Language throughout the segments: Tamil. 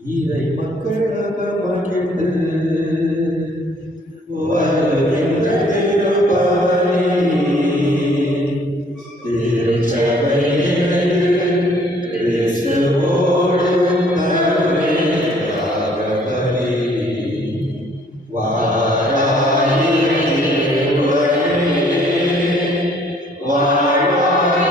இறை மக்களாக மகிழ்ந்து வருகின்ற திருப்பலி திருச்சபையிலே கிறிஸ்துவோடு தருவேயாக பலி வாராய் இறைவனே வாழ்வாய்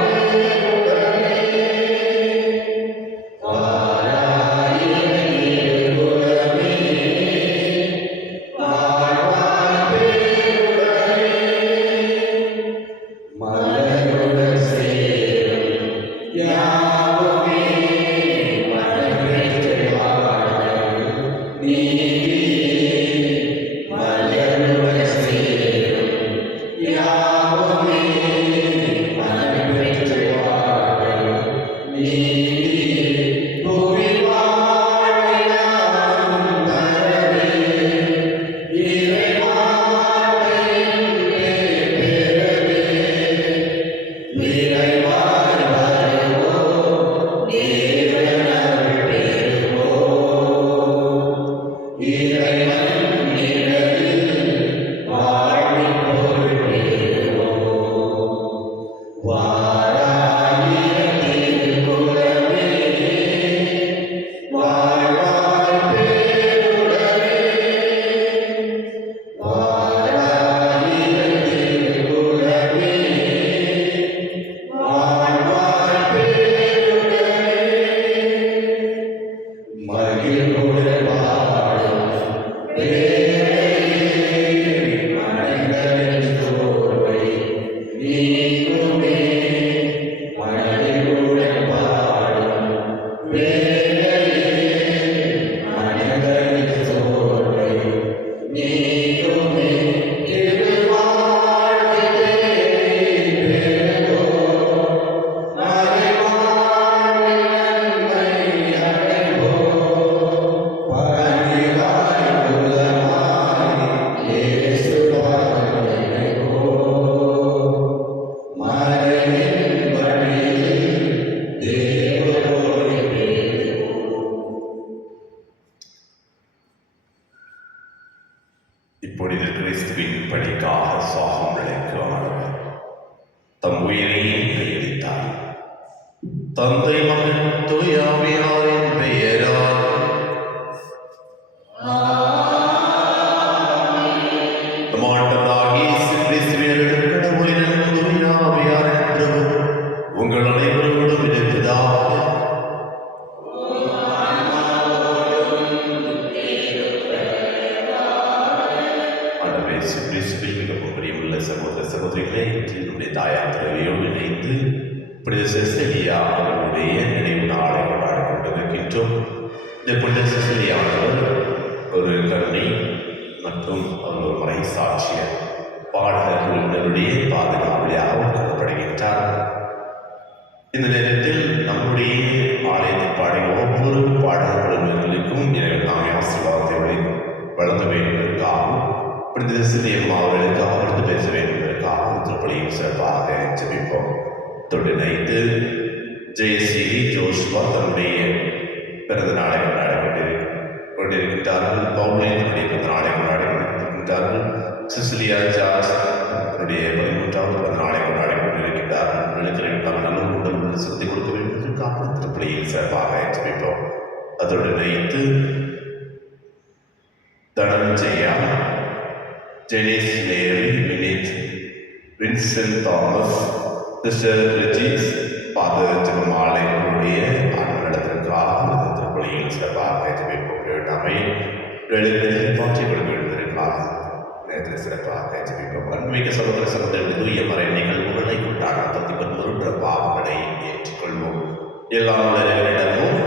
இப்பொழுது கிறிஸ்துவின் பணிக்காக சாகும் விளைக்கு ஆனவர் தம் உயிரையும் கையளித்தார். தந்தை மகன் தூய ஆவியாரின் பெயரால் நம் ஆண்டவராகிய இயேசு கிறிஸ்துவின் கடவுளின் தூய ஆவியாரின் பிரபு உங்கள் அனைவரோடும் இருப்பதாக. சகோதர சகோதரிகளே, என்னுடைய தாயார் துறவியோடு இணைந்து புனித செசிலியா அவர்களுடைய நினைவு நாளை கொண்டாடி கொண்டிருக்கின்றோம். இந்த புனித செசிலியானவர் ஒரு கருணை மற்றும் அவர் ஒரு மறை சாட்சியர் பாடகர்களுடைய பாதுகாவலியாக கருதப்படுகின்றார். இந்த நேரத்தில் நம்முடைய ஆலயத்தில் பாடிய ஒவ்வொரு பாடகர்களுக்கும் நாமே ஆசீர்வாதத்தை வழங்க வேண்டும் என்பதற்காகவும் புனித செசிலியம்மா அவர்களுக்கு அமர்ந்து பேச வேண்டும் என்பதற்காக திருப்பலியும் சிறப்பாக ஜெபிப்போம். தொடர்ந்து ஜெயஸ்ரீ ஜோஷ்வா தன்னுடைய பிறந்த நாளை கொண்டிருக்கின்றார்கள். பவுலினுடைய பிறந்த நாளை கொண்டாடி கொண்டிருக்கின்றார்கள். சிசிலியா ஜார்ஜ் தன்னுடைய 13வது பிறந்த நாளை கொண்டாடி கொண்டிருக்கின்றார்கள். விழுந்திருக்கின்ற நல்ல உடல் சுத்தி கொடுக்க வேண்டும் என்பதற்காக திருப்பலியில் சிறப்பாக ஜெபிப்போம். அதோடு இணைத்து தனஞ்செய்யா Janice Mary Minit, Vincent Thomas, Sister Regis, Father Jimamale, ஆண்களத்திற்காக திருப்பலியில் சிறப்பாக ஜெபிப்போம். நம்மை வெளியில் மாற்றிக் கொள்வதற்காக நேரத்தில் சிறப்பாக ஜெபிப்போம். அன்பிக்க சகோதர சகோதரர்கள் தூய மறை நிகழ்வுகளை கொண்டாட 19 பாவங்களை ஏற்றுக்கொள்வோம். எல்லா இடமும்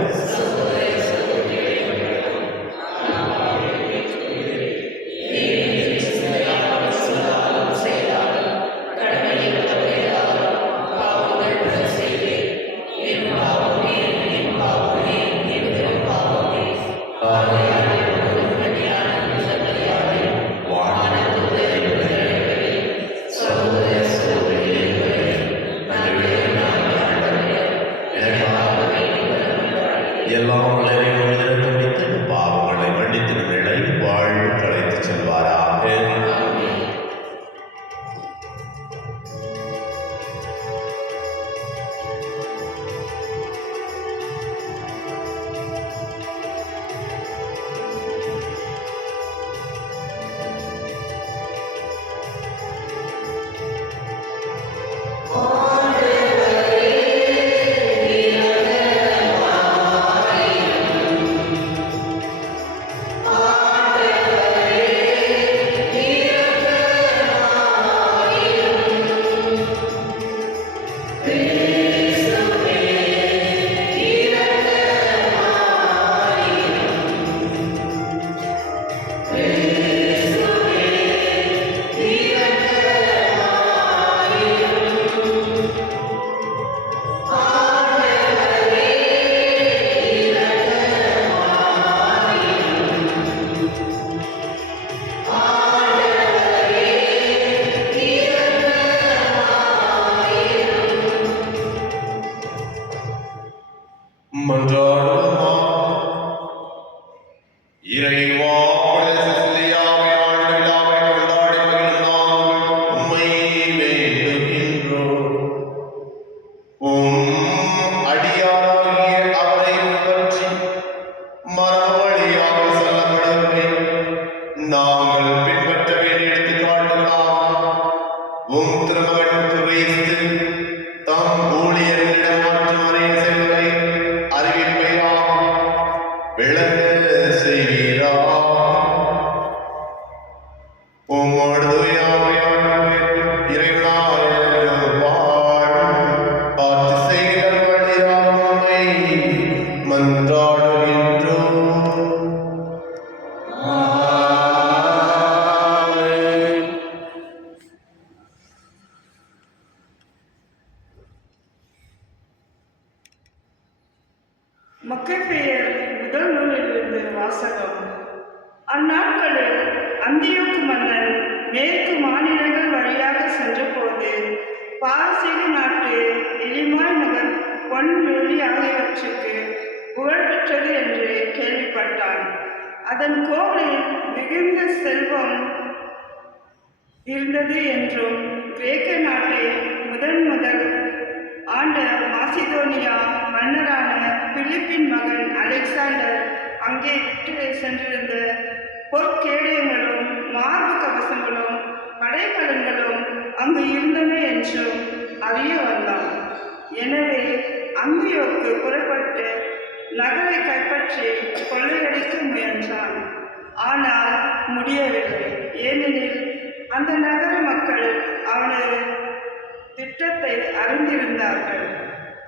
எல்லாம் இறைவா, சிசிலியாவை ஆண்டு விழாவை கொண்டாடி மகிழும் நாங்கள் உம்மை வேண்டுகின்றோம். அடியாராகிய அவரை பற்றி மரபு வழியாக சொல்லப்படவே நாங்கள் பின்பற்ற வேண்டிய எடுத்துக்காட்டுகளாக திருமகன் கிறிஸ்து தம் ஊழியர்களிடம் மற்றும் அறைய செல்வதை அறிவிப்பையாக விளங்க செய்கிறார். உம்மோடு மக்கபேயர் முதல் நூலிலிருந்து வாசகம். அந்நாட்களில் அந்தியோக்கு மன்னன் மேற்கு மாநிலங்கள் வழியாக சென்றபோது பாரசீக நாட்டு எலிமாய் நகர் பொன் வெள்ளி ஆகியவற்றுக்கு புகழ்பெற்றது என்று கேள்விப்பட்டான். அதன் கோவிலில் மிகுந்த செல்வம் இருந்தது என்றும் கிரேக்க நாட்டை முதல் ஆண்ட மாசிதோனியா மன்னரான பிலிப்பின் மகன் அலெக்சாண்டர் அங்கே விட்டு சென்றிருந்த பொற்கேடயங்களும் மார்பு கவசங்களும் படைக்கலன்களும் அங்கு இருந்தன என்றும் அறிய வந்தான். எனவே அந்தியோக்கு புறப்பட்டு நகரை கைப்பற்றி கொள்ளையடிக்க முயன்றான். ஆனால் முடியவில்லை. ஏனெனில் அந்த நகர மக்கள் அவனது திட்டத்தை அறிந்திருந்தார்கள்.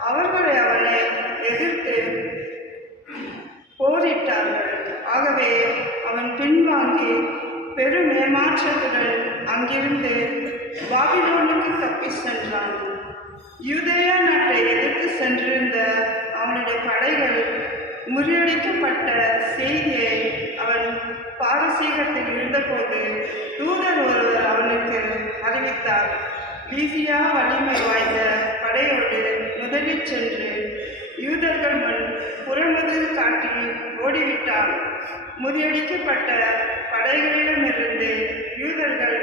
அவர்களை அவனை எதிர்த்து போரிட்டார்கள். ஆகவே அவன் பின்வாங்கி பெரும் ஏமாற்றத்துடன் அங்கிருந்து பாபிலோனுக்கு தப்பி சென்றான். யூதேயா நாட்டை எதிர்த்து சென்றிருந்த அவனுடைய படைகள் முறியடிக்கப்பட்ட செய்தியை அவன் பாரசீகத்தில் இருந்தபோது தூதர் ஒருவர் அவனுக்கு அறிவித்தார். லீசியா வலிமை வாய்ந்த படையோடு முதலில் சென்று யூதர்கள் முன் புறமுதுகு காட்டி ஓடிவிட்டான். முறியடிக்கப்பட்ட படைகளிடமிருந்து யூதர்கள்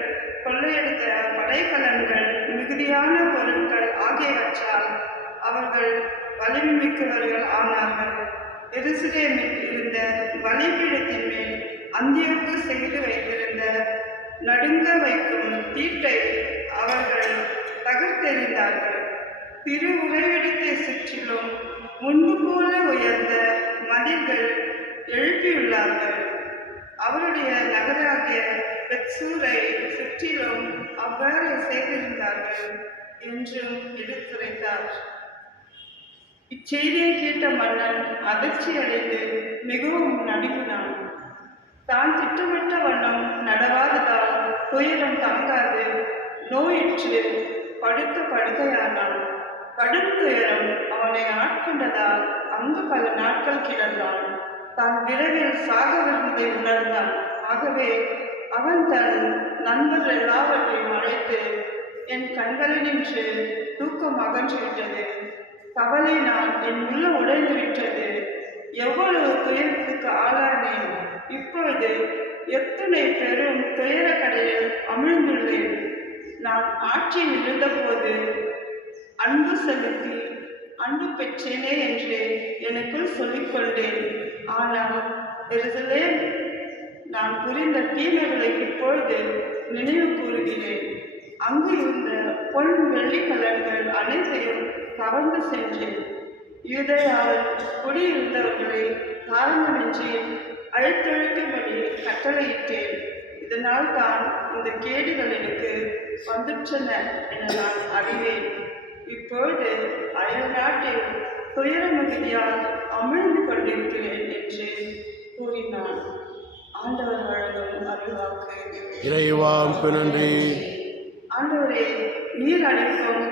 கொள்ளையடித்த படைக்கலன்கள் மிகுதியான பொருட்கள் ஆகியவற்றால் அவர்கள் வலிமை மிக்கவர்கள் ஆனார்கள். எருசலேமில் இருந்த பலிபீடத்தின் மேல் அந்தியோக்கு செய்து வைத்திருந்த நடுங்க வைக்கும் தீட்டை அவர்கள் தகர்த்தெறிந்தார்கள். திரு உறைவிடத்தை சுற்றிலும் முன்பு போல உயர்ந்த மதில்கள் எழுப்பியுள்ளார்கள். அவருடைய நகராகிய பெத்சூரை சுற்றிலும் அவ்வாறு செய்திருந்தார்கள் என்றும் எடுத்துரைத்தார். இச்செய்தியை கேட்ட மன்னன் அதிர்ச்சி அடைந்து மிகவும் நடுங்கினான். தான் திட்டமிட்ட வண்ணம் நடவாததால் துயரம் தாங்காது நோயிற்று படுத்த படுக்கையானான். கடும் துயரம் அவனை ஆட்கொண்டதால் அங்கு பல நாட்கள் கிடந்தான். தான் விரைவில் சாகவிருந்ததை உணர்ந்தான். ஆகவே அவன் தன் நண்பர் எல்லாவற்றையும் அழைத்து, என் கண்களில் நின்று தூக்கம் அகன்றுவிட்டது, கவலையினால் என் உள்ள உடைந்து விட்டது, எவ்வளவு துயரத்துக்கு ஆளானேன், இப்பொழுது எத்தனை பெரும் துயர கடலில் அமிழ்ந்துள்ளேன். நான் ஆட்சியில் இருந்தபோது அன்பு செலுத்தி அன்பு பெற்றேனே என்று எனக்குள் சொல்லிக்கொண்டேன். ஆனால் எருசலேம், நான் புரிந்த தீமைகளை இப்பொழுது நினைவு கூறுகிறேன். அங்கு இருந்த பொன் வெள்ளி கலன்கள் அனைத்தையும் கவர்ந்து சென்றேன். யூதேயாவில் குடியிருந்தவர்களை காரணமின்றி அழைத்தொழிக்கும்படி கட்டளையிட்டேன். இதனால் தான் இந்த கேடுகள் எனக்கு வந்துற்றன என நான் அறிவேன். இப்பொழுது அயல் நாட்டில் துயர மிகுதியால் அமிழ்ந்து கொண்டிருக்கிறேன் என்று கூறினான். ஆண்டவர் வழங்கும் அருள்வாக்கு. இறைவாக்கு நன்றி. ஆண்டவரே, நீர் அளிக்கும்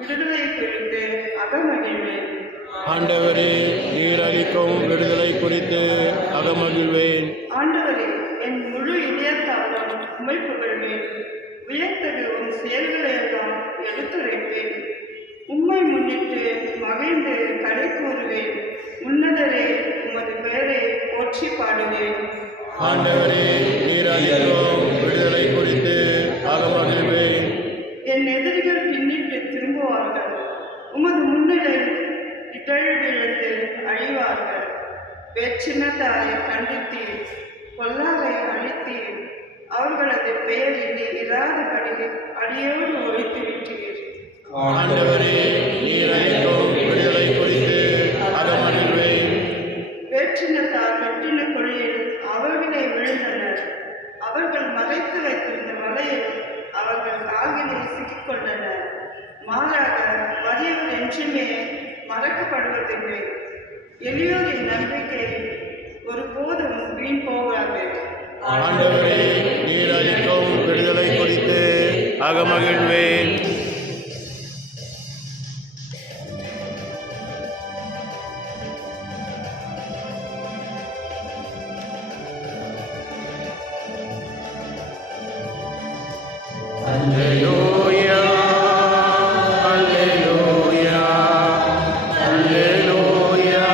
விடுதலை குறித்து அகமகிழ்வேன். ஆண்டவரே, நீர் அளிக்கும் விடுதலை குறித்து அகமகிழ்வேன். ஆண்டவரே, என் முழு இதயத்தாலும் உம்மை புகழ்வேன். வியத்தகு உன் செயல்களை எல்லாம் எடுத்துரைப்பேன். உம்மை முன்னிட்டு மகிழ்ந்து கடை கூறுவேன். உன்னதரே, உமது பெயரை போற்றி பாடுவேன். ஆண்டவரே நீர் அளிக்கும் விடுதலை குறித்து அகமகிழ்வேன். என் எதிரிகள் பின்னிட்டு திரும்புவார்கள். உமது முன்னிலையில் இடழ் விழுந்து அழிவார்கள். வேற்றினத்தாரை கண்டித்தீர், பொல்லாரை அழித்தீர். அவர்களது பெயர் இனி இராதபடி அடியோடு ஒழித்து விட்டீர். ஆண்டவரே நீர் அளிக்கும் விடுதலை குறித்து அகமகிழ்வேன். வேற்றினத்தார் வெற்றின கொடியில் அவர்களை விழுந்தனர். அவர்கள் மறைத்து வைத்திருந்த வலையில் அவர்கள் கால்களை சிக்கிக்கொண்டனர். மாறாக வறியவர் என்றுமே மறக்கப்படுவதில்லை. எளியோரின் நம்பிக்கை ஒருபோதும் வீண் போகாது. ஆண்டவரே நீர் அளிக்கும் விடுதலை குறித்து அகமகிழ்வேன். Alleluia, Alleluia, Alleluia,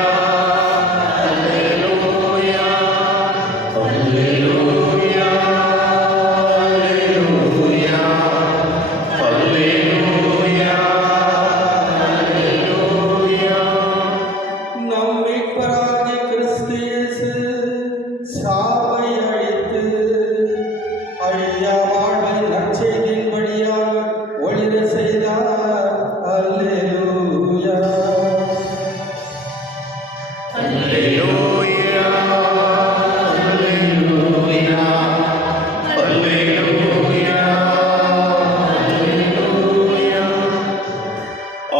Alleluia, Alleluia, Alleluia, Alleluia, Alleluia. நம் மீட்பராகிய கிறிஸ்து இயேசு சாவை அழித்து அழியா வாழ்வை நற்செய்தியின் வழியாக ஒளிர செய்தார். அல்லேலூயா. Alleluia, Alleluia, Alleluia, Alleluia.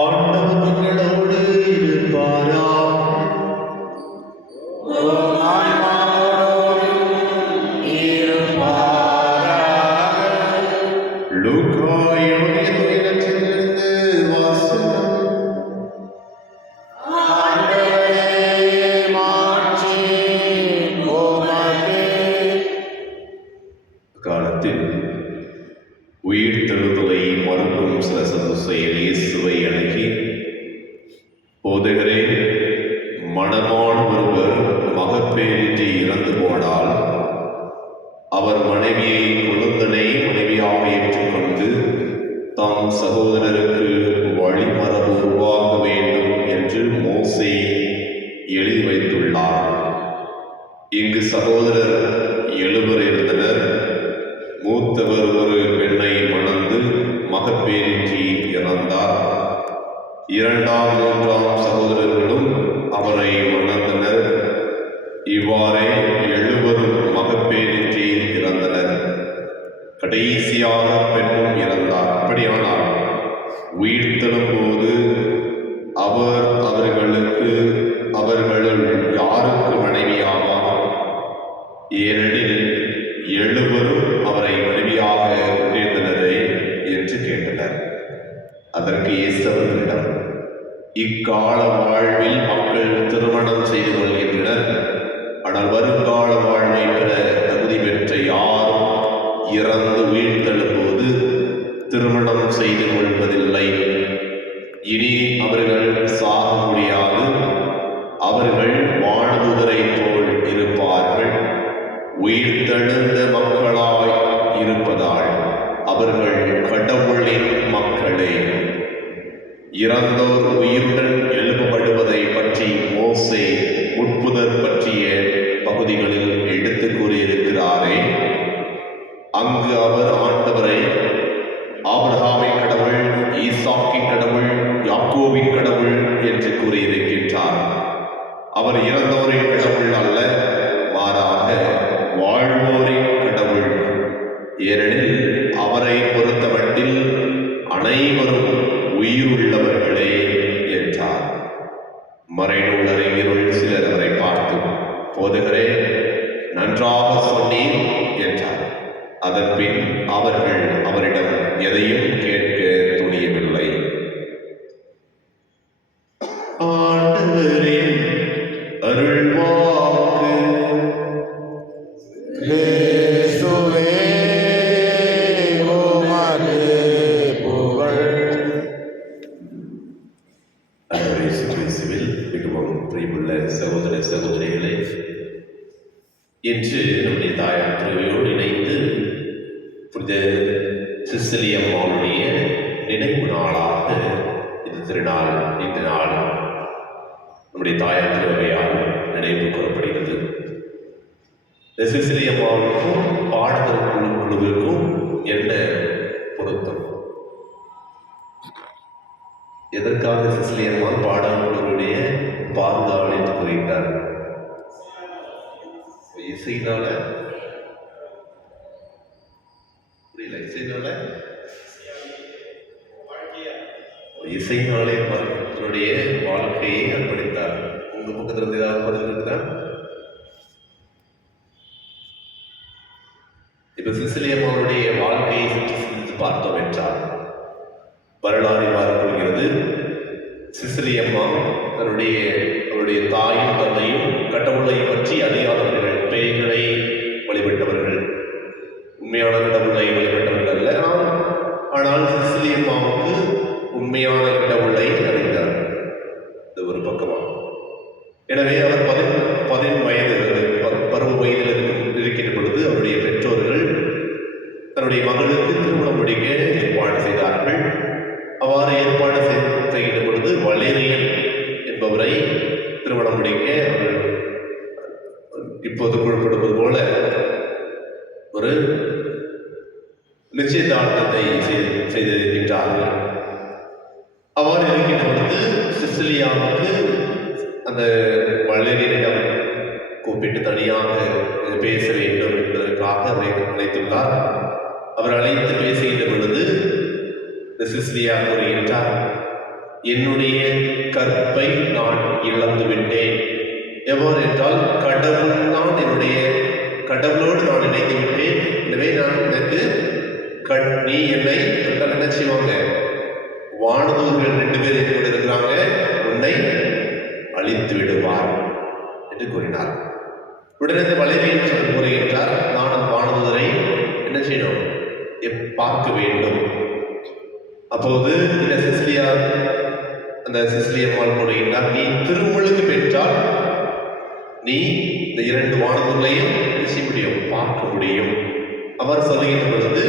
ஆண்டவர்களோடு இருப்பாராம். உம் ஆன்மாவோடும் இருப்பாராக. லூக்கா எழுதிய துயரத்திலிருந்து வாசகம். ஆண்டவரே மாட்சி உமக்கே. காலத்தில் உயிர் தெழுதலை மறுக்கும் சில சதுசேயர் இயேசுவை அணுகி, போதகரே, மணவாளன் ஒருவர் மகப்பேறின்றி இறந்து போனால் அவர் மனைவியை கொழுந்தனை மனைவியாக ஏற்றுக்கொண்டு தம் சகோதரருக்கு வழிமரபு உருவாக்க வேண்டும் என்று மோசே எழுதி வைத்துள்ளார். இங்கு சகோதரர் 7 இருந்தனர். மூத்தவர் ஒரு பெண்ணை மணந்து மகப்பேறின்றி இறந்தார். 2ஆம் 3ஆம் சகோதரர்களும் அவரை மணந்தனர். இவ்வாறே 7 மகப்பேறின்றி இறந்தனர். கடைசியாக பெண்ணும் இறந்தார். அப்படியானால் உயிர்த்தெழும்போது அவர் அவர்களுள் யாருக்கு மனைவியாவார்? ஏனெனில் 7 அவரை மனைவியாக கொண்டிருந்தனரே என்று கேட்டனர். அதற்கு இயேசு அவர்களிடம், இக்கால வாழ்வில் மக்கள் திருமணம் செய்து கொள்கின்றனர். ஆனால் வருங்கால வாழ்வை பெற தகுதி பெற்ற யாரும் இறந்து உயிர்த்தெழும்போது திருமணம் செய்து கொள்வதில்லை. இனி அவர்கள் சாக முடியாது. அவர்கள் வானதூதரை போல் இருப்பார்கள். உயிர்த்தெழுந்த மக்களாய் இருப்பதால் அவர்கள் கடவுளின் மக்களே. இறந்தோர் உயிருடன் எழுப்பப்படுவதை பற்றி மோசே முட்புதர் பற்றிய பகுதிகளில் எடுத்து கூறியிருக்கிறாரே, அங்கு அவர் ஆண்டவரை ஆபிரகாமின் கடவுள், ஈசாக்கின் கடவுள், யாக்கோபின் கடவுள் என்று கூறியிருக்கின்றார். அவர் இறந்தோரின் கடவுள் அல்ல, மாறாக வாழ்வோரின் கடவுள். ஏனெனில் அவரை பொறுத்தமட்டில் அனைவரும் உயிருள்ளவர்களே என்றார். மறைநூல் அறிஞருள் சிலர் அவரை பார்த்து, போதகரே, நன்றாக சொன்னீர் என்றார். அதன் பின் அவர்கள் அவரிடம் எதையும் கேட்க துணியவில்லை. ஆண்டவரின் அருள்வாக்கு. இயேசுவே உமக்கு புகழ். ஆண்டவர் இயேசு கிறிஸ்துவில் மிகவும் பிரியமுள்ள சகோதர சகோதரிகளே, இன்று நம்முடைய தாயார் திருவையோடு இணைந்து புனித சிசிலி அம்மாவுடைய நினைவு நாளாக இது திருநாள். இந்த நாள் நம்முடைய தாயார் திருவையால் நினைவு கூறப்படுகிறது. இந்த சிசிலி அம்மாவுக்கும் பாடகர் குழுவிற்கும் என்ன பொருத்தம்? எதற்காக சிசிலி அம்மா பாடகர் குழுவுடைய பாதுகாவல் என்று கூறுகிறார்? இசையினால புரியல. இசையினாலே தன்னுடைய வாழ்க்கையை அர்ப்பணித்தார். உங்க பக்கத்துல இருந்து ஏதாவது பதில் இருக்குதா? இப்ப சிசிலி அம்மாவுடைய வாழ்க்கையை சுற்றி சிந்தித்து பார்த்தோம் என்றால் வரலாறு கூறுகிறது. சிசிலி அம்மா அவருடைய தாயும் தந்தையும் கடவுளை பற்றி அறியாதவர்கள், பேய்களை வழிபட்டவர்கள், உண்மையான கடவுளை வழிபட்டவர்கள் அல்ல. ஆனால் சிசிலி அம்மாவுக்கு உண்மையான கடவுளை அறிந்தார். இது ஒரு பக்கமா. எனவே அவர் 10 வயது பருவ வயதில் இருக்கின்ற பொழுது அவருடைய பெற்றோர்கள் தன்னுடைய மகளுக்கு திருமணம் முடிக்க ஏற்பாடு செய்தார்கள். அவ்வாறு ஏற்பாடு செய்கின்ற பொழுது வலேரியன் என்பவரை திருமணம் முடிக்க அவர்கள் இப்போது குறிப்பிடுவது போல ஒரு நிச்சயதார்த்தத்தை செய்திருக்கின்றார்கள். அவ்வாறு இருக்கின்ற பொழுது சிசிலியாவுக்கு அந்த வலேரியனிடம் கூப்பிட்டு தனியாக பேச வேண்டும் என்பதற்காக அவரை அழைத்துள்ளார். அவர் அழைத்து பேசுகின்ற பொழுது சிசிலியா கூறுகின்றார், என்னுடைய கற்பை நான் இழந்து விட்டேன். எவ்வாறு என்றால் கடவுளோடு நான் இணைந்து விட்டேன். எனவே நான் எனக்கு நீ என்னை என்ன செய்வாங்க, வானதூதர்கள் 2 பேர் கூட இருக்கிறாங்க, உன்னை அழித்து விடுவார் என்று கூறினார். உடனே இந்த வலேரியன் கூறுகின்றார், நான் அந்த வானதூதரை என்ன செய்யணும், பார்க்க வேண்டும். அப்போது இந்த சிசிலி அம்மாள் கூறுகின்றார், நீ திருமுழுக்கு பெற்றால் நீ இந்த 2 வானதூதர்களையும் செய்ய முடியும், பார்க்க முடியும். அவர் சொல்லுகின்ற பொழுது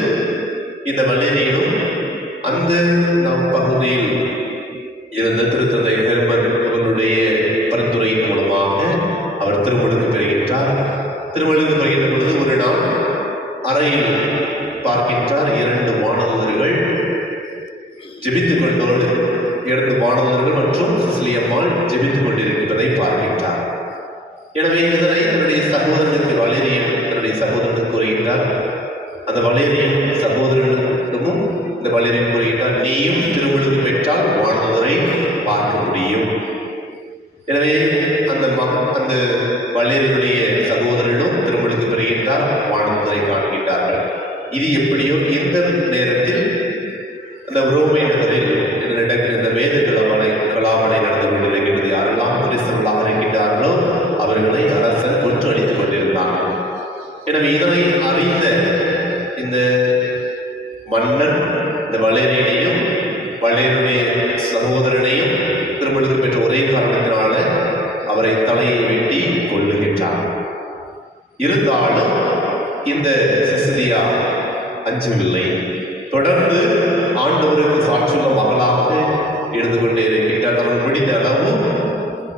இந்த வலேரியனும் அந்த பகுதியில் இருந்த திருத்தந்தை ஹெர்பர்ட் அவர்களுடைய பரிந்துரையின் மூலமாக அவர் திருமுழுக்கு பெறுகின்றார். திருமுழுக்கு பெறுகின்ற பொழுது ஒரு நாள் அறையில் பார்க்கின்றார் 2 வானதூதர்கள் ஜெபித்துக் கொண்டோடு 2 வானதூதர்கள் மற்றும் சிசிலி அம்மாள் ஜெபித்துக் கொண்டிருப்பதை பார்க்கின்றார். எனவே இதனை தன்னுடைய சகோதரனுக்கு வலேரியன் தன்னுடைய சகோதரனுக்கு கூறுகின்றார். அந்த வலேரியன் சகோதரனுக்கும் இந்த வலேரியன் கூறுகின்றார், நீயும் திருமுழுக்கு பெற்றால் வானதூதரை பார்க்க முடியும். எனவே அந்த வலேரியனுடைய சகோதரனும் திருமுழுக்கு பெறுகின்றார், வானதூதரை காண்கின்றார்கள். இது எப்படியோ இந்த நேரத்தில் அந்த ரோமை நகரில் இந்த வேத கலாவணை நடந்து கொண்டிருக்கிறது. யாரெல்லாம் கிறிஸ்தவர்களாக இருக்கின்றார்களோ அவர்களை அரசர் கொன்று அடித்துக் கொண்டிருந்தார். எனவே இதனை அறிந்த இந்த மன்னன் இந்த வலேரியனையும் வலேரியனுடைய சகோதரனையும் திருமணத்துக்கு பெற்ற ஒரே காரணத்தினால அவரை தலையை வெட்டி கொள்ளுகின்றார். இருந்தாலும் இந்த சிசிலியா அஞ்சவில்லை. தொடர்ந்து ஆண்டவருக்கு சாட்சியுள்ள மகளாக இருந்து கொண்டே இருக்கின்றார். அவர் முடிந்த அளவு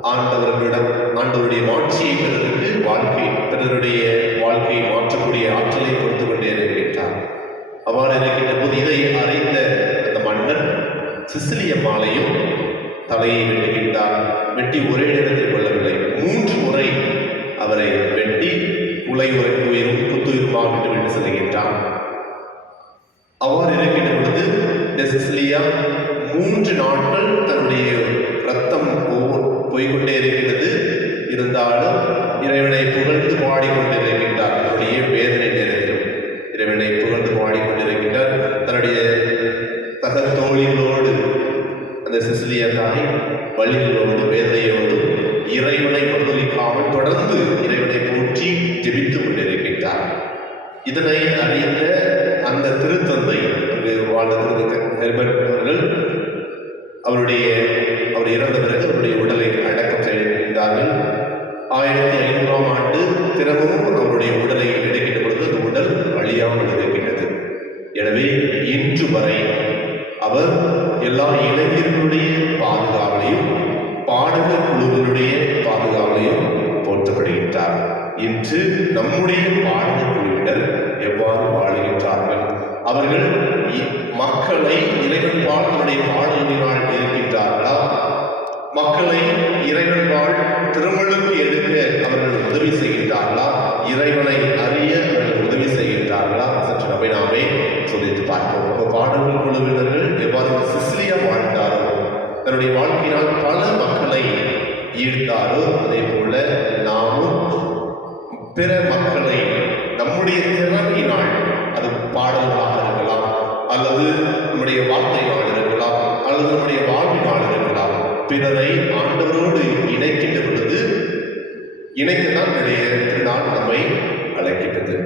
ஆண்டவருடைய மாட்சியை பெறுவதற்கு பிறருடைய வாழ்க்கையை மாற்றக்கூடிய ஆற்றலை கொடுத்து கொண்டே இருக்கின்றார். அவ்வாறு இருக்கின்ற போது இதை அறிந்த அந்த மன்னன் சிசிலி அம்மாளையும் தலையை வெட்டுகின்றார். வெட்டி ஒரே இடத்தில் கொள்ளவில்லை, 3 முறை அவரை வெட்டி குத்துயிருமாக விட்டு செல்கின்றார். அவ்வாறு இருக்கின்ற பொழுது இந்த சிசிலியா 3 நாட்கள் தன்னுடைய ரத்தம் போய்கொண்டே இருக்கிறது. இருந்தாலும் இறைவனை புகழ்ந்து பாடிக்கொண்டிருக்கின்றார். தன்னுடைய வேதனை நேரத்திலும் இறைவனை புகழ்ந்து பாடிக்கொண்டிருக்கின்றார். தன்னுடைய தோழிகளோடு அந்த சிசிலியா தாய் வழிகளோடு வேதனையோடு இறைவனை மறுதலிக்காமல் தொடர்ந்து இறைவனை போற்றி ஜெபித்து கொண்டிருக்கின்றார். இதனை அறிந்த அந்த திருத்தந்தை அங்கு வாழ்ந்த ஹெர்பர்ட் அவர்கள் அவர் இறந்த பிறகு அவருடைய உடலை அடக்கம் செய்கின்றார்கள். 1500ஆம் ஆண்டு தினமும் இன்று நம்முடைய பாடல் குழுவினர் எவ்வாறு வாழுகின்றார்கள்? அவர்கள் மக்களை இறைவன்பால் தன்னுடைய பாடலினால் இருக்கின்றார்களா? மக்களை இறைவன்பால் திருமலுக்கு எடுக்க அவர்கள் உதவி செய்கின்றார்களா? இறைவனை அறிய அவர்கள் உதவி செய்கின்றார்களா? சற்று நம்மை நாமே சோதித்து பார்ப்போம். பாடல்கள் குழுவினர்கள் எவ்வாறு சிசிலியா வாழ்ந்தாரோ, தன்னுடைய வாழ்க்கையினால் பல மக்களை ஈர்த்தாரோ, அதே போல நாமும் பிற மக்களை நம்முடைய திறமையினால், அது பாடல்களாக இருக்கலாம், அல்லது நம்முடைய வார்த்தைகளாக இருக்கலாம், அல்லது நம்முடைய வாழ்வினால் இருக்கலாம், பிறரை ஆண்டவரோடு இணைக்கின்ற பொழுது இணைக்கத்தான் நம்முடைய திருநாள் நம்மை அழைக்கின்றது.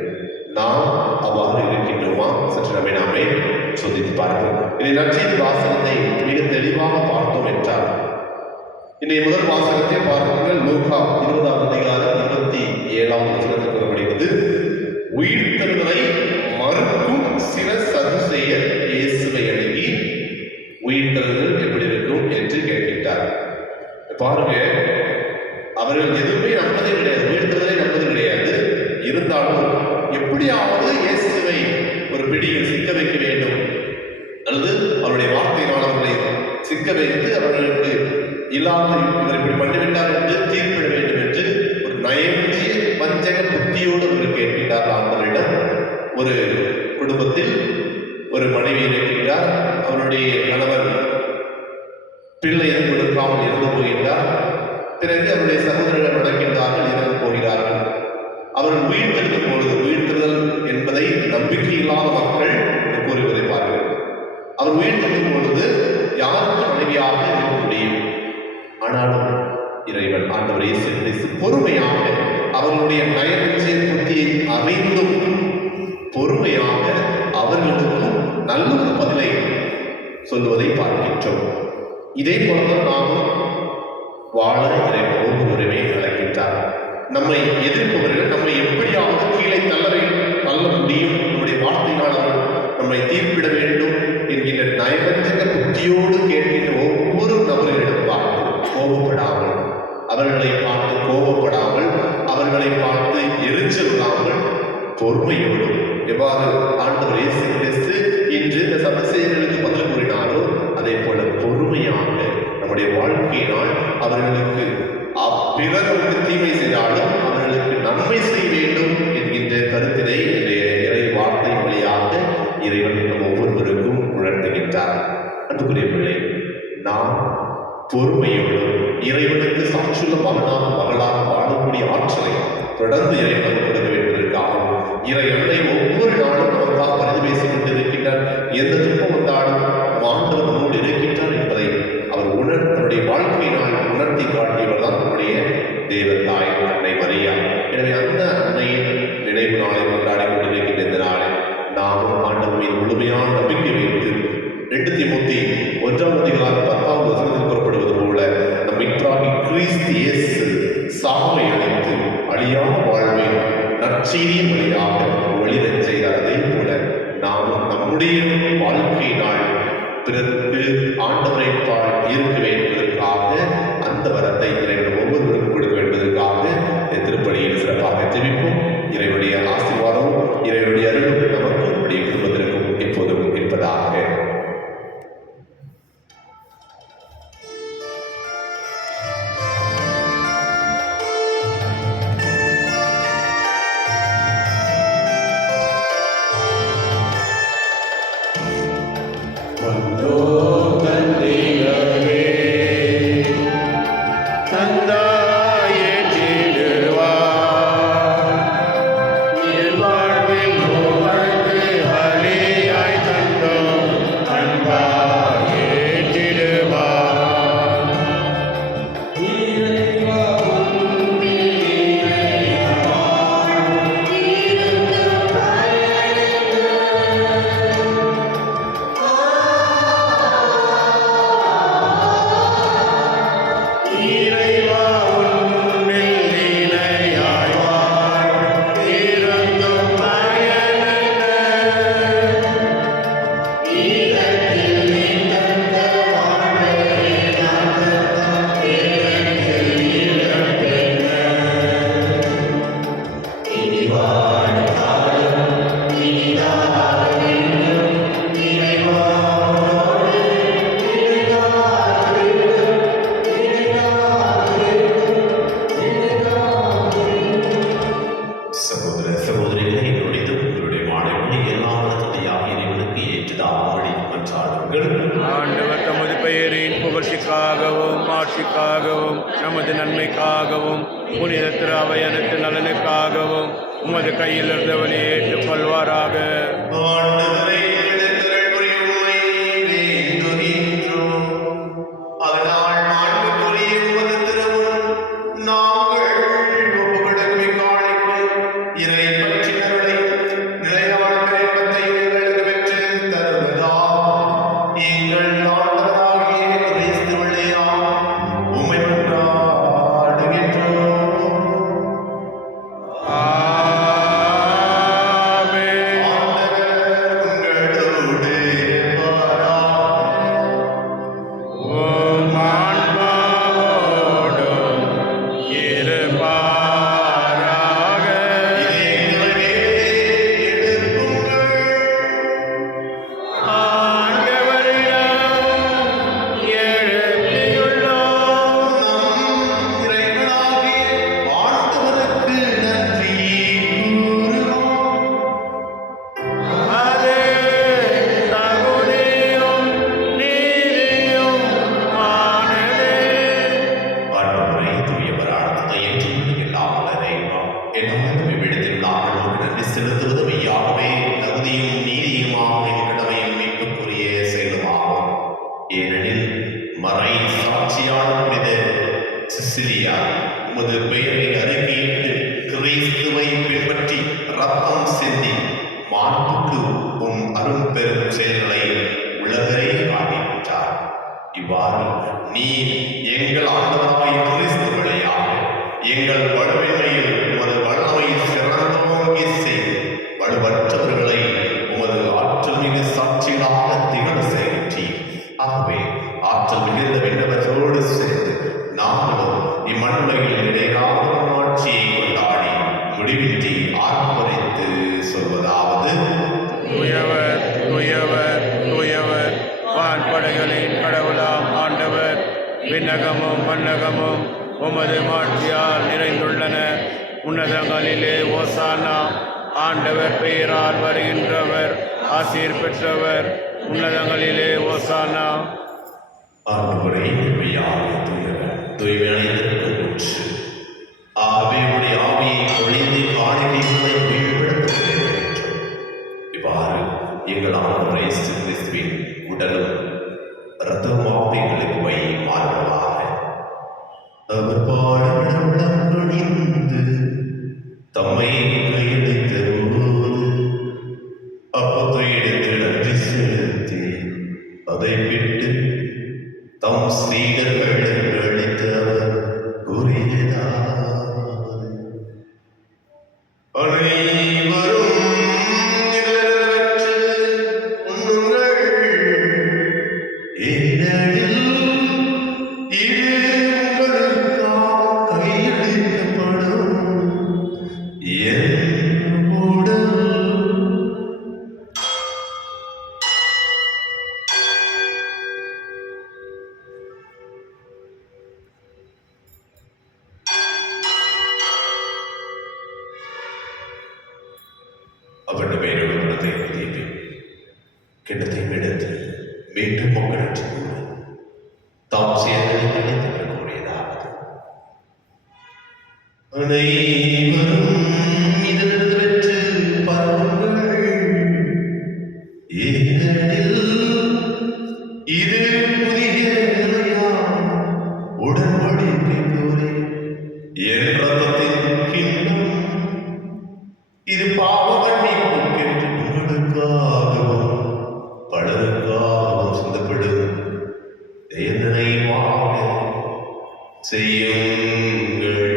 நாம் அவ்வாறு இருக்கின்றோமா? சற்று நம்மை நாமே சோதித்து பார்ப்போம். இதை நற்செய்தி வாசகத்தை மிக தெளிவாக பார்த்தோம் என்றால், இன்றைய முதல் வாசகத்தை பார்ப்போங்கள். லூக்கா 20ஆம் அதிகாரம் 27ஆம் வசனத்தில் கூறப்படுகிறது, உயிர்த்தெழுதலை மறுக்கும் சில சதுசேயர் இயேசுவை அணுகி உயிர்த்தெழுதல் எப்படி இருக்கும் என்று கேட்கின்றார். பாருங்க, அவர்கள் எதுவுமே நம்பதே கிடையாது, உயிர்த்தெழுதலை நம்பது கிடையாது. இருந்தாலும் எப்படியாவது இயேசுவை ஒரு பிடியில் சிக்க வைக்க வேண்டும், அல்லது அவருடைய வார்த்தையினால் அவர்களை சிக்க வைத்து அவர்களுக்கு இல்லாத இவர் இப்படி பண்ணிவிட்டார் என்று தீர்ப்பிட வேண்டும் என்று ஒரு நயமின்றி வஞ்சக புத்தியோடு அவர்கள் கேட்கின்றார் ஆண்டவரிடம். ஒரு குடும்பத்தில் ஒரு மனைவி இருக்கின்றார், அவருடைய கணவர் பிள்ளை கொடுக்காமல் இறந்து போகின்றார். பிறகு அவருடைய சகோதரர்கள் நடக்கின்றார்கள், இறந்து போகிறார்கள். அவர்கள் உயிர்த்தெழுதும் பொழுது, உயிர்த்தெழுதல் என்பதை நம்பிக்கை இல்லாத மக்கள் கூறுவதை பாருங்கள். அவர் உயிர்த்தெழுதும் பொழுது யாருக்கு மனைவியாக இருக்க முடியும்? ஆனாலும் இறைவன் ஆண்டவர் இயேசு கிறிஸ்து பொறுமையாக அவர்களுடைய நயமின்றிய புத்தியை அறிந்தும் பொறுமையாக அவர்களுக்கும் நல்ல ஒரு பதிலை சொல்வதை பார்க்கின்றோம். இதே போலதான் நாமும் வாழ இறைவன் ஒவ்வொருவருமே அழைக்கின்றார். நம்மை எதிர்ப்பவர்கள் நம்மை எப்படியாவது கீழே தள்ள முடியும், நம்முடைய வார்த்தையினால் அவர்கள் நம்மை தீர்ப்பிட வேண்டும் என்கின்ற நயவஞ்சக புத்தியோடு கேட்கின்ற ஒவ்வொரு நபர்களிடம் பார்த்து கோபப்படாமல், அவர்களை பார்த்து கோபப்படாமல், அவர்களை பார்த்து எரிச்சல் இல்லாமல் பொறுமையோடு, எவ்வாறு ஆண்டவர் இயேசு கிறிஸ்து இன்று இந்த சதுசேயர்களுக்கு பதில் கூறினாரோ அதே போல பொறுமையாக நம்முடைய வாழ்க்கையினால் அவர்களுக்கு பிறருக்கு தீமை செய்தாலும் அவர்களுக்கு நன்மை செய்ய வேண்டும் என்கின்ற கருத்தினை இறை வார்த்தை வழியாக இறைவன் நம் ஒவ்வொருவருக்கும் உணர்த்துகின்றார். அன்புக்குரிய பிள்ளை, நாம் பொறுமையோடு இறைவனுக்கு சாட்சியுள்ள மகளாக வாழக்கூடிய ஆற்றலை தொடர்ந்து இறைவன் கொடுக்க வேண்டுவதற்காகவும், இறைவனை ஒவ்வொரு நாளும் நமக்காக பரிந்து பேசிக் கொண்டிருக்கின்றார். எந்த துன்பம் வந்தாலும் ஆண்டவர் நம்மோடு இருக்கின்றார் என்பதை அவர் தன்னுடைய வாழ்க்கையினால் உணர்த்தி காட்டியவர் தான் நம்முடைய தேவதாய் அன்னை மரியா. எனவே அந்த அன்னையின் நினைவு நாளை கொண்டாடி கொண்டிருக்கின்ற இந்த நாளை நாமும் ஆண்டவர் மீது முழுமையான நம்பிக்கை வைத்து 2 தீமோத்தி 1ஆம் அதிகாரம் 10ஆவது வசனத்தில் கூறப்படுவது போல நம் மீட்பராகிய கிறிஸ்து இயேசு சாவை அடைத்து அழியாத வாழ்வை நற்செய்தியின் வழியாக ஒளிரச் செய்தார். அதே போல நாமும் நம்முடைய வாழ்க்கையினால் பிறருக்கு ஆண்டவரை இருக்க வேண்டுவதற்காக அந்த வரத்தை இறைவன் ஒவ்வொருவருக்கும் கொடுக்க வேண்டுவதற்காக திருப்பலியில் சிறப்பாக ஜெபிப்போம். இறைவனுடைய ஆசீர்வாதம், இறைவனுடைய அருளும் நமக்கும் நம்முடைய குடும்பத்திற்கும் எப்போதும் இருப்பதாக. தந்தை மாட்சிக்காகவும் நமது நன்மைக்காகவும் புனித திரு அவை அனைத்து நலனுக்காகவும் உமது கையில் இருந்த வழியை ஏற்றுக்கொள்வாராக. ஆண்டவரே, இடக்கரல் புரியுமை வேண்டுகின்றோம். அதனால் மாண்புக்குரிய உமது திருமுன் நாங்கள் ஒப்புக்கொடுக்கும் இக்காணிக்கும் இறை பற்றினர்களையும் நிலையான பேரன்பத்தையும் எங்களுக்கு பெற்று தருவதால் எங்கள் ஆண்டவராகிய கிறிஸ்து வழியாக உம்மை கொண்டாடுகின்றோம். ஆமென். ஆண்டவர் உங்களோடு இருப்பாராக. உம் ஆன்மாவோடும் இருப்பாராக. இதயங்கள் மேலே எழுப்புங்கள். ஆண்டவரிடம் எழுப்பியுள்ளோம். நம் இறைவனாகிய ஆண்டவருக்கு நன்றி கூறுவோம். அது தகுதியும் நீதியும் ஆனதே. ஆண்டவரே, தூயவர் ஆனந்தத்தை ஏற்றுக்கொண்டு எல்லாம் இறைவா, என்னும் இவ்விடத்தில் நாங்கள் உமக்கு நன்றி செலுத்துவது மெய்யாகவே தகுதியும் நீதியுமாக என் கடமையும் மீட்புக்குரிய செயலுமாகும். ஏனெனில் மறை சாட்சியான புனித சிசிலியா உமது பெயரை அறிக்கையிட்டு கிறிஸ்துவை பின்பற்றி ரத்தம் சிந்தி மாண்புக்கு உம் அரும் பெரும் செயல்களை உலகரே காண்பித்தார். இவ்வாறு நீ எங்கள் ஆண்டவராய் கிறிஸ்து வழியாக எங்கள் வலுவின்மையில் உமது வல்லமை சிறந்தோங்கி செய்து வலுவற்றவர்களை உமது ஆற்றல் மிகு சாட்சிகளாக திகழ செய்கின்றீர். ஆகவே ஆற்றல் மிகுந்த விண்ணவர்களோடு சேர்ந்து நாங்களும் இம்மண்ணுலகில் இடையிலாத ஆட்சியை கொண்டாடி முடிவின்றி ஆர்ப்பரித்து சொல்வதாவது: தூயவர் தூயவர் தூயவர் வான்படைகளின் கடவுளாம் ஆண்டவர். விண்ணகமும் மண்ணகமும் உமது மாட்சியால் நிறைந்துள்ளன. உன்னதங்களிலே ஓசானா. ஆண்டவர் பெயரால் வருகின்றவர் ஆசீர் பெற்றவர். உன்னதங்களிலே ஓசானா. ஆண்டவரே, மெய்யாக தூயவர், தூய்மை அனைத்திற்கும் ஊற்று. ஆகவே உடைய ஆவியை பொழிந்து காணிக்கைகளை மேம்படுத்துகிறேன். இவ்வாறு எங்கள் ஆண்டவர் இயேசு கிறிஸ்துவின் உடலும் இரத்தமாக எங்களுக்கு வை மாறுவதாக. அவர் பாடுபடம் கணிந்து தம்மை கையளித்த போது அப்பத்தை எடுத்து நன்றி செலுத்தி அதை விட்டு தம் சீடர்களுக்கு அளித்து அவர் கூறியதாவது: அனைவரும் இதிலிருந்து உண்ணுங்கள். ஏனெனில் இது உங்களுக்காக கையளிக்கப்படும் என் உடல். அவருடைய பெயரோடு குணத்தை தீர்ப்பு கிண்ணத்தை எடுத்து மீண்டும் மக்களுக்கு தாம் சேர்ந்ததை நினைத்து வரக்கூடியதாவது: அனைவரும் இதிலிருந்து பெற்று பருகுங்கள். ஏனெனில் இது புதிய நிலையாம் உடன்படிக்கை போலே என் ரத்தத்தின் கிண்ணம். இது பாவ மன்னிப்புக்கென்று உங்களுக்காகவும் பலருக்காகவும் சிந்தப்படும் நினைவாக செய்யுங்கள்.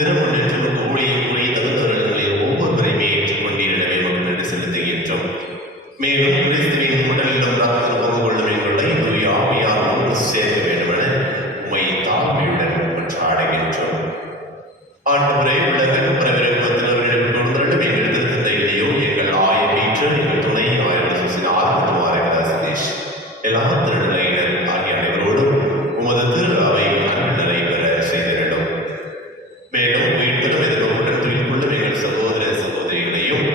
திருமணத்திற்கு ஊழியம் புரிய தகுந்தவர்களில் ஒவ்வொருவரையுமே ஏற்றுக்கொண்டீரிடவே மக்கள் செலுத்துகின்றோம். மேலும் கிறிஸ்துவின் உடலிலும் ரத்தத்தில் பங்கு கொள்ளும் எங்களுடைய தூய ஆவியார் ஒன்று சேர்க்க வேண்டுமென உம்மை தாழ்மையுடன் கொண்டாடுகின்றோம். ஆண்டவரே, உலகின் பிரவிரகத்தினர்களுக்கு கொண்டவர்களும் எங்கள் திருத்தந்தை இடையோ எங்கள் ஆய வீற்றர் எங்கள் துணை ஆயர் ஆரம்பத்துமாறு சதீஷ் எல்லா திருநிலையினர் ஆகிய அனைவரோடும் உமது திரு அவை அன்பு நிறைவேற செய்திருடும். மேலும் வீட்டிலும் எதிர்ப்புடன் துயில்கொள்ளும் எங்கள் சகோதர சகோதரிகளையும்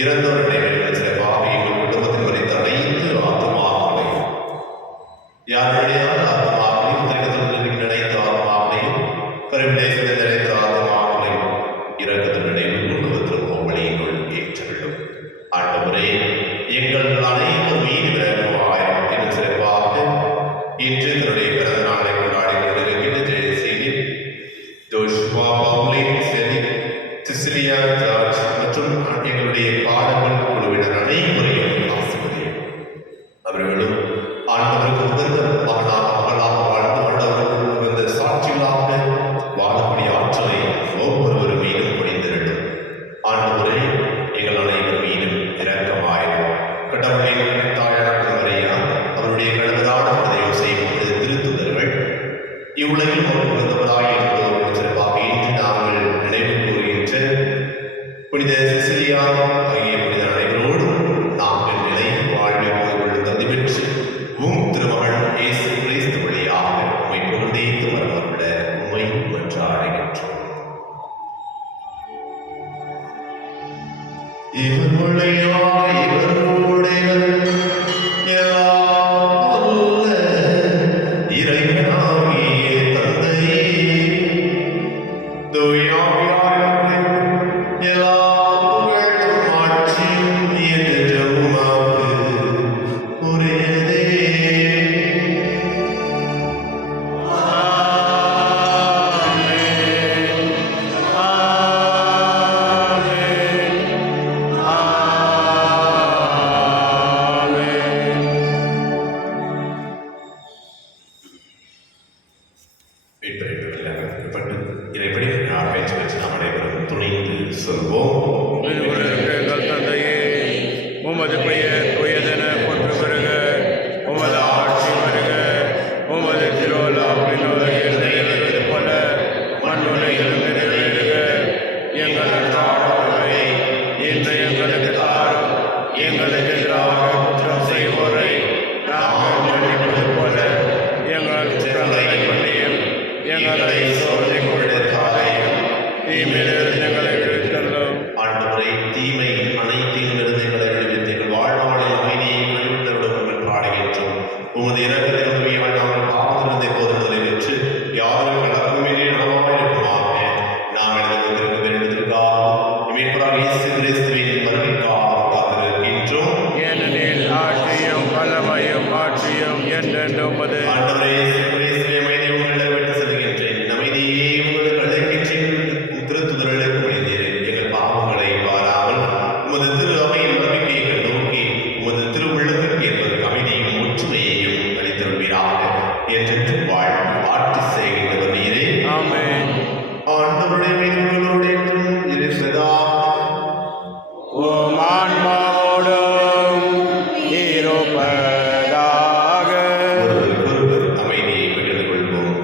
இறந்தோர் நினைவுகள் சிறப்பாக எங்கள் குடும்பத்தில் மறைத்த அனைத்து ஆத்மாக்களையும் யாருடைய ஆத்மாக்களையும் திரைக்கத்தில் நினைத்த ஆத்மாக்களையும் கருவிடேசத்தில் நினைத்த ஆத்மாக்களையும் இறக்கத்தில் நினைவு குடும்பத்திலும் ஒவ்வொழியினுள் ஏற்றுவிடும். ஆண்டவரே, எங்கள் அனைவரும் மீது விரைவாயிரம் இன்னும் சிறப்பாக இன்று தன்னுடைய பிறந்த நாளை கொண்டாடி கொண்டிருக்கின்ற ஜெயசீலி, ஜோஷ்வா, பவுலின், செலி, சிசிலியா, ஜார்ஜ் மற்றும் எங்களுடைய பாடங்கள் குழுவினர் அனைவரையும் ஆசிர்வதியும். அவர்களும் ஆண்டவருக்கு உகந்த மகனாக மகளாக வாழ்ந்து ஆண்டவருக்கு உகந்த சாட்சிகளாக வாழக்கூடிய ஆற்றலை ஒவ்வொருவர் மீதும் புரிந்திருடும். ஆண்டவரே, எங்கள் அனைவர் மீதும் இரக்கமாயிரும். கடவுளின் தாயான மரியா, அவருடைய கணவரான உதவி செய்யும் திருத்துதர்கள் இவ்வுலகில் உகந்தவராய் இருந்தவர்கள் சிறப்பாக இன்று நாங்கள் நினைவு கூறுகின்ற புனித சிசிலியா ஆகிய புனித அனைவரோடும் நாங்கள் நிலை வாழ்வில் கொள்ளும் தந்தை பெற்று திருமகன் இயேசு கிறிஸ்து வழியாக உம்மை புகழ்ந்தேத்து வரவருள்ள உம்மை மன்றாடுகின்றோம். இவர் வழியாக இவருடையவர் எல்லாம் வல்ல இறைவனாகிய தந்தையே, தூய ஆவியானவரே, எல்லா புகழும் ஆட்சியும் என்றென்றும் உமக்கு உரியதே. மீட்பரைப்பட்டு இறைப்படி நான் பேச்சு வச்சு நாம் அனைவரும் துணிந்து சொல்வோம். எங்கள் தந்தையே, உமது பெயர் தூயதென போற்று வருக, உமது ஆட்சி வருக, உமது திருவிழாவின் உலகில் நிறைவேறுவது போல மண்ணுலகிலும் நிறைவேறுக. எங்கள் அன்றாட உணவை இன்று எங்களுக்கு தாரும். எங்களுக்கு எதிராக குற்றம் செய்வோரை நாங்கள் மன்னிப்பது போல எங்கள் குற்றங்களை மன்னியும். எங்களை சோதனை கொள்ளாதேயும், தீமையிலிருந்து எங்களை விடுவித்தருளும். ஆண்டவரை, தீமை அனைத்திலிருந்து எங்களை விடுவித்து எங்கள் வாழ்வாளில் அமைதியை கழிவுள்ளவர்களும் பாடுகின்றோம். உமது இறக்கத்தின் உதவியால் நாங்கள் பாவத்திலிருந்து எப்போதும் நிறைவேற்று யாரும் கலக்கமின்றி நலமாயிருக்குமாக நாங்கள் எதிர்க்க வேண்டுவதற்காகவும் மீட்பராக இயேசு கிறிஸ்துவின் வருகைக்காகவும் காத்திருக்கின்றோம். ஏனெனில் ஆட்சியும் வல்லமையும் ஆட்சியும் என்றென்றும் உமது. ஆண்டவரே, கிறிஸ்துவே, அமைதியை உங்களிடம் விட்டு செல்கின்றேன். அமைதியை உங்களுக்கு அழைக்கின்றேன். திருத்துதலுக்கு மனிதரே, எங்கள் பாவங்களை பாராமல் உமது திரு அவையின் நம்பிக்கையை நோக்கி உமது திருவுள்ளத்திற்கு என்பதற்கு அமைதியும் ஒற்றுமையையும் அளித்தருள்வீராக. என்று வாழ்வு ஆட்சி செய்கின்றவர் நீரே. ஆமென். ஆண்டவருடைய மீதுகளோடு என்றும் இருக்கிறதா. உம் ஆன்மாவோடும் இருப்பதாக. ஒருவருக்கொருவர் அமைதியை பகிர்ந்து கொள்வோம்.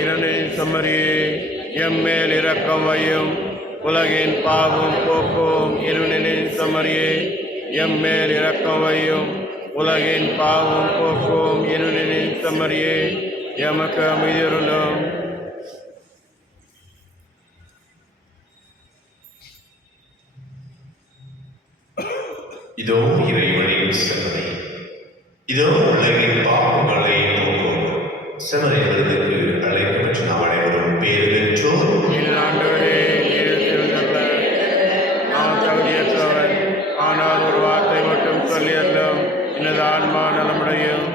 இரண்டின் சம்மரியே, எம்மேல் இரக்கம் வையும். உலகின் பாவம் போக்கும் இருளின் சம்மரியே, எம்மேல் இரக்கம் வையும். உலகின் பாவம் போக்கும் இருளின் சம்மரியே, எமக்கு அமைதியருளும். இதோ இறைவனின் செம்மறி, இதோ உலகின் பாவங்களை போக்கும் செம்மறி விருதுக்கு அழைக்கப்பட்ட நாம் அனைவரும் பேர் பெற்றோர். ஆண்டவரே, நான் தகுதியற்றவன், ஆனால் ஒரு வார்த்தை மட்டும் சொல்லியல்லும் எனது ஆன்மா நலமடையும்.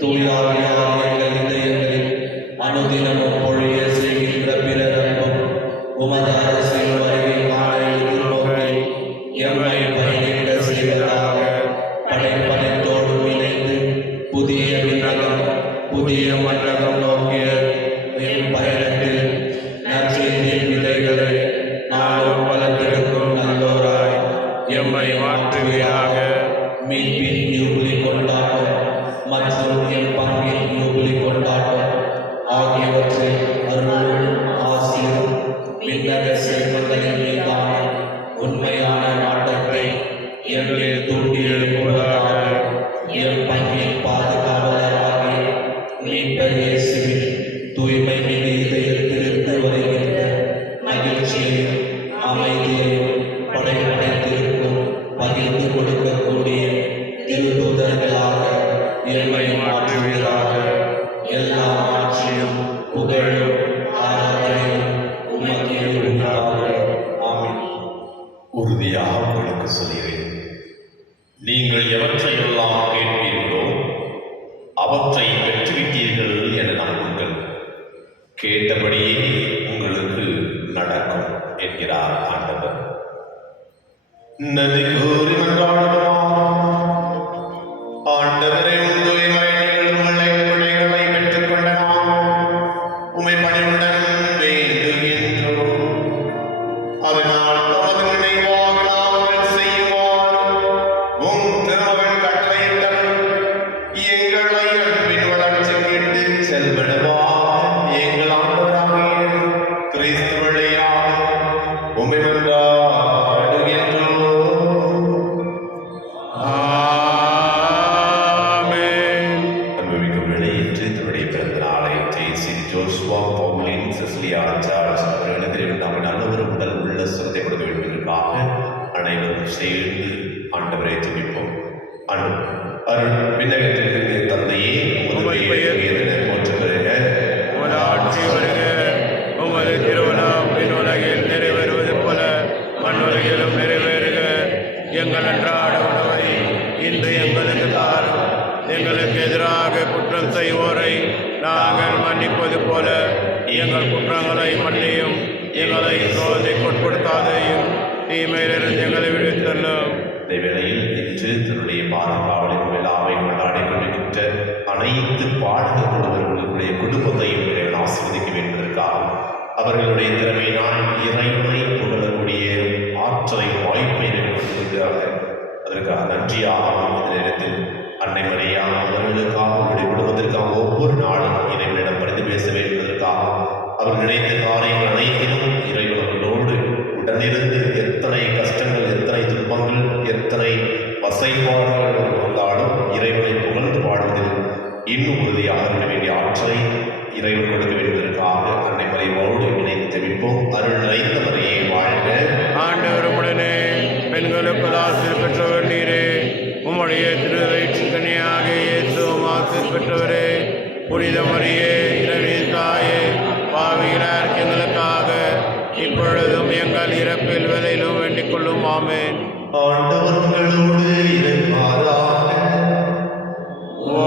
தூயாவியார் எங்கள் இதயங்களில் அனுதினமும் பொழிய செய்கின்ற பிறரன்பும் உமது அரசின் வருகை காண எதிர்நோக்கி எம்மை பயணிக்க செய்வதாக படைப்பனைத்தோடு இணைந்து புதிய விண்ணகம் புதிய மன்னகம் நோக்கிய என் பயணத்தில் நற்செய்தியின் விதைகளை நாளும் வளர்த்திருக்கும் நல்லோராய் எம்மை மாற்றுவீராக. மீட்பின் யூபிலி கொண்டாட்டம் மற்றும் என் பங்கின் யூபிலி கொண்டாட்டம் ஆகியவற்றை அருளும் ஆசியும் விண்ணக செல்வங்களின் மீதான உண்மையான நாட்டத்தை எங்களில் தூண்டி எழுப்புவதாக என் பங்கின் பாதுகாவலராகிய மீட்பர் இயேசுவின் தூய்மை மிகு இதயத்திலிருந்து வருகின்ற மகிழ்ச்சியையும் அமைதியையும் படைப்படைத்திருக்கும் பகிர்ந்து கொடுக்கக்கூடிய திருதூதர்களாக எம்மை மாற்றுவீராக. எல்லா ஆட்சியும் புகழும் ஆராதனையும் உமக்கே உண்டாக. ஆமென். உறுதியாக உங்களுக்கு சொல்கிறேன், நீங்கள் எவற்றையெல்லாம் கேட்பீர்களோ அவற்றை பெற்றுவிட்டீர்கள் என நம்புங்கள். கேட்டபடியே உங்களுக்கு நடக்கும் என்கிறார் ஆண்டவர். நன்றி கூறி மன்றாடுவோம். ஆண்டவரே, உம் தூய்மை நிகழ்வுகளை பிள்ளைகளை பெற்றுக்கொண்ட நாம் உம்மை பணிவுடன் வேண்டுகின்றோம். அதனால் தமது நினைவாக நாங்கள் செய்யுமாறு உம் திருமகன் கட்டளையிட்டவர் எங்களை அன்பின் வளர்ச்சிக்கு இட்டு செல்வனவாக எங்கள் ஆண்டவராகிய கிறிஸ்து வழியாக உம்மை மன்றாடுகின்றோம். ஆமென். அனுபவிக்கும் வேளையின்று தன்னுடைய பிறந்த நாளை ஜெய்சி ஜோஸ்வா பவுலின் செசிலியா சார்ஜ் அவர்களுக்கு நாம் நல்ல ஒரு உடல் உள்ள சுரத்தை கொடுக்க வேண்டியதற்காக அனைவரும் சேர்ந்து ஆண்டவரை துதிப்போம். அருள் விண்ணகத்திலிருந்து தந்தையே, உமது பெயர் உயர்ந்தென போற்ற பெறுக. உமது ஆட்சி வருக. உமது திருவுளம் விண்ணுலகில் நிறைவேறுவது போல மண்ணுலகிலும் நிறைவேறுக. எங்கள் அன்றாட உணவை இன்று எங்களுக்கு தாரும். எங்களுக்கு எதிராக குற்றம் செய்வோரை நாங்கள் மன்னிப்பது போல எங்கள் குற்றங்களை மன்னியும். எங்களை சோதனைக்கு உட்படுத்தாதையும் தீமையிலிருந்து எங்களை விடுவித்தள்ளும். இந்த வேளையில் இன்று தன்னுடைய பாதுகாவலின் விழாவை கொண்டாடி கொண்டிருக்கின்ற அனைத்து பாடக குழுவர்களுடைய குடும்பத்தையும் இறைவன் ஆசீர்வதிக்க வேண்டுவதற்காகவும் அவர்களுடைய திறமையினால் இறைவனை புகழக்கூடிய ஆற்றலை வாய்ப்பை கொடுத்திருக்கிறார்கள். அதற்காக நன்றியாகவும் இந்த நேரத்தில் அன்னை மரியா அவர்களுக்காக அவருடைய குடும்பத்திற்காக ஒவ்வொரு நாளும் இறைவனிடம் பரிந்து பேச வேண்டுவதற்காக அவர் நினைத்த காரியங்கள் அனைத்திலும் இறைவனர்களோடு உடனிருந்து எத்தனை கஷ்டங்கள், எத்தனை துன்பங்கள், எத்தனை வசைப்பாடுகள் வந்தாலும் இறைவனை புகழ்ந்து பாடுவதில் இன்னும் உறுதியாக இருக்க வேண்டிய ஆற்றலை இறைவன் கொடுக்க வேண்டுவதற்காக அன்னை மரியாவோடு இணைந்து ஜெபிப்போம். அருள் நிறைந்த மரியே வாழ்க. ஆண்டவர் உடனே பெண்களுக்கு ஆசிர் பெற்றவர் நீரே. உம்முடைய திருவயிற்றின் கனியாக இயேசுவும் ஆசிர் பெற்றவரே. புனித மரியே, இறைவனின் தாயே, பாவிகளார் எங்களுக்காக இப்பொழுதும் எங்கள் இறப்பில் விலையிலும் வேண்டிக் கொள்ளும். ஆமென். ஆண்டவர் உங்களோடு இருப்பாராக. ஓ